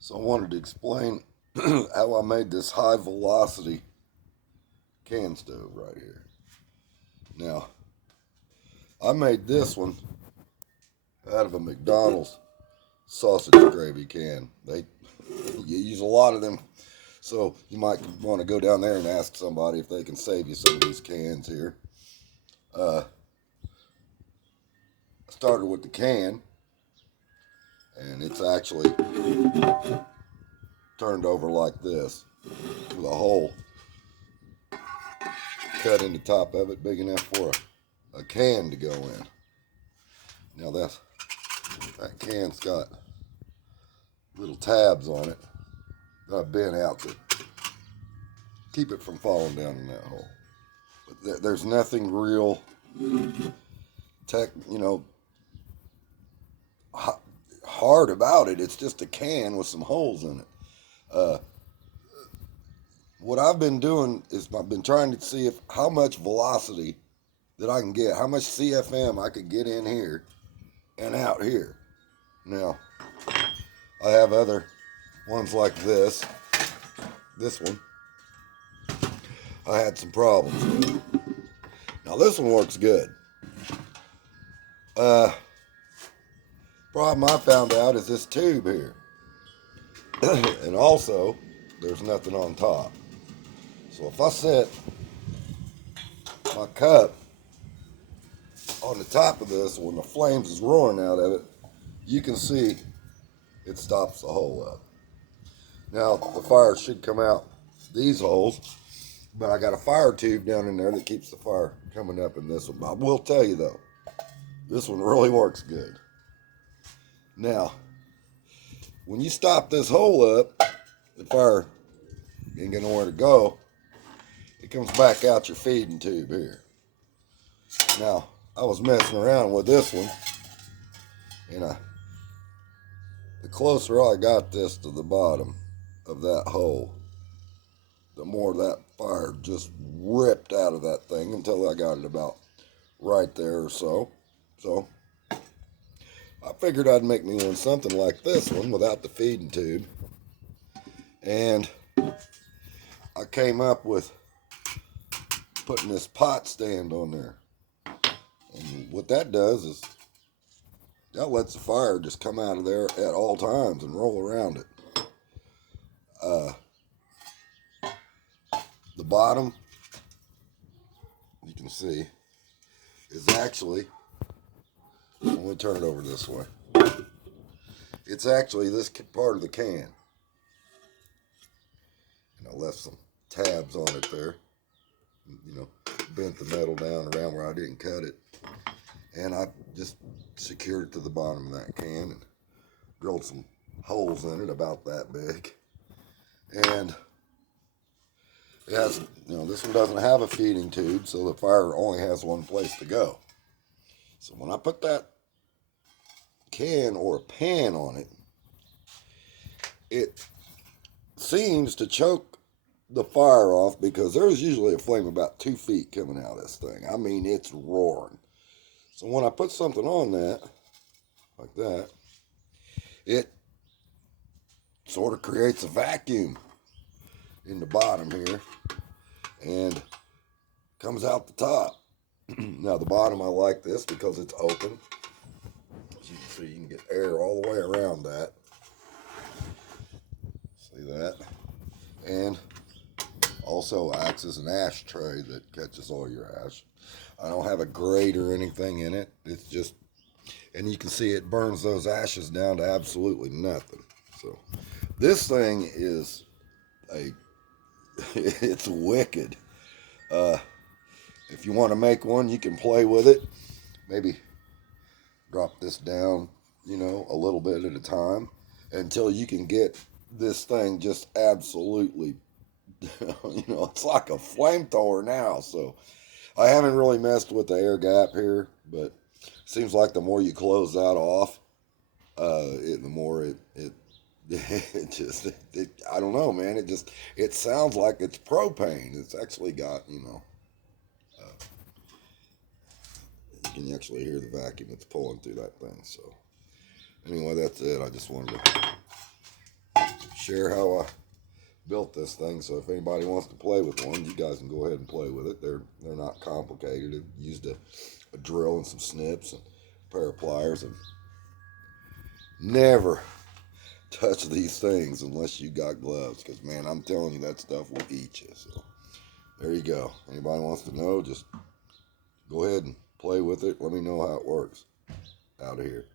So I wanted to explain how I made this high velocity can stove right here. Now, I made this one out of a McDonald's sausage gravy can. You use a lot of them, so you might want to go down there and ask somebody if they can save you some of these cans here. I started with the can, and it's actually turned over like this with a hole cut in the top of it big enough for a can to go in. Now that can's got little tabs on it that I've bent out to keep it from falling down in that hole. But there's nothing real hard about it. It's just a can with some holes in it. What I've been doing is I've been trying to see how much velocity that I can get, how much CFM I could get in here and out here. Now, I have other ones like this. This one, I had some problems with. Now this one works good. Problem I found out is this tube here. And also, there's nothing on top. So if I set my cup on the top of this, when the flames is roaring out of it, you can see it stops the hole up. Now, the fire should come out these holes, but I got a fire tube down in there that keeps the fire coming up in this one. I will tell you though, this one really works good. Now, when you stop this hole up, the fire ain't got nowhere to go. It comes back out your feeding tube here. Now, I was messing around with this one, and the closer I got this to the bottom of that hole, the more that fire just ripped out of that thing until I got it about right there or so. So, I figured I'd make me one something like this one without the feeding tube. And I came up with putting this pot stand on there. And what that does is that lets the fire just come out of there at all times and roll around it. The bottom, you can see, is actually, let me turn it over this way. It's actually this part of the can. And I left some tabs on it there. Bent the metal down around where I didn't cut it. And I just secured it to the bottom of that can and drilled some holes in it about that big. And it has, this one doesn't have a feeding tube, so the fire only has one place to go. So when I put that can or a pan on it, it seems to choke the fire off because there's usually a flame about 2 feet coming out of this thing. I mean, it's roaring. So when I put something on that, like that, it sort of creates a vacuum in the bottom here and comes out the top. Now the bottom, I like this because it's open. As you can see, you can get air all the way around that. See that? And also acts as an ashtray that catches all your ash. I don't have a grate or anything in it. It's just, and you can see it burns those ashes down to absolutely nothing. So this thing is it's wicked. If you want to make one, you can play with it. Maybe drop this down, a little bit at a time until you can get this thing just absolutely, it's like a flamethrower now. So I haven't really messed with the air gap here, but it seems like the more you close that off, the more it I don't know, man. It sounds like it's propane. It's actually got, you can actually hear the vacuum that's pulling through that thing. So anyway, that's it. I just wanted to share how I built this thing. So if anybody wants to play with one, you guys can go ahead and play with it. They're not complicated. I used a drill and some snips and a pair of pliers, and never touch these things unless you got gloves, because man, I'm telling you, that stuff will eat you. So there you go. Anybody wants to know, just go ahead and play with it. Let me know how it works. Out of here.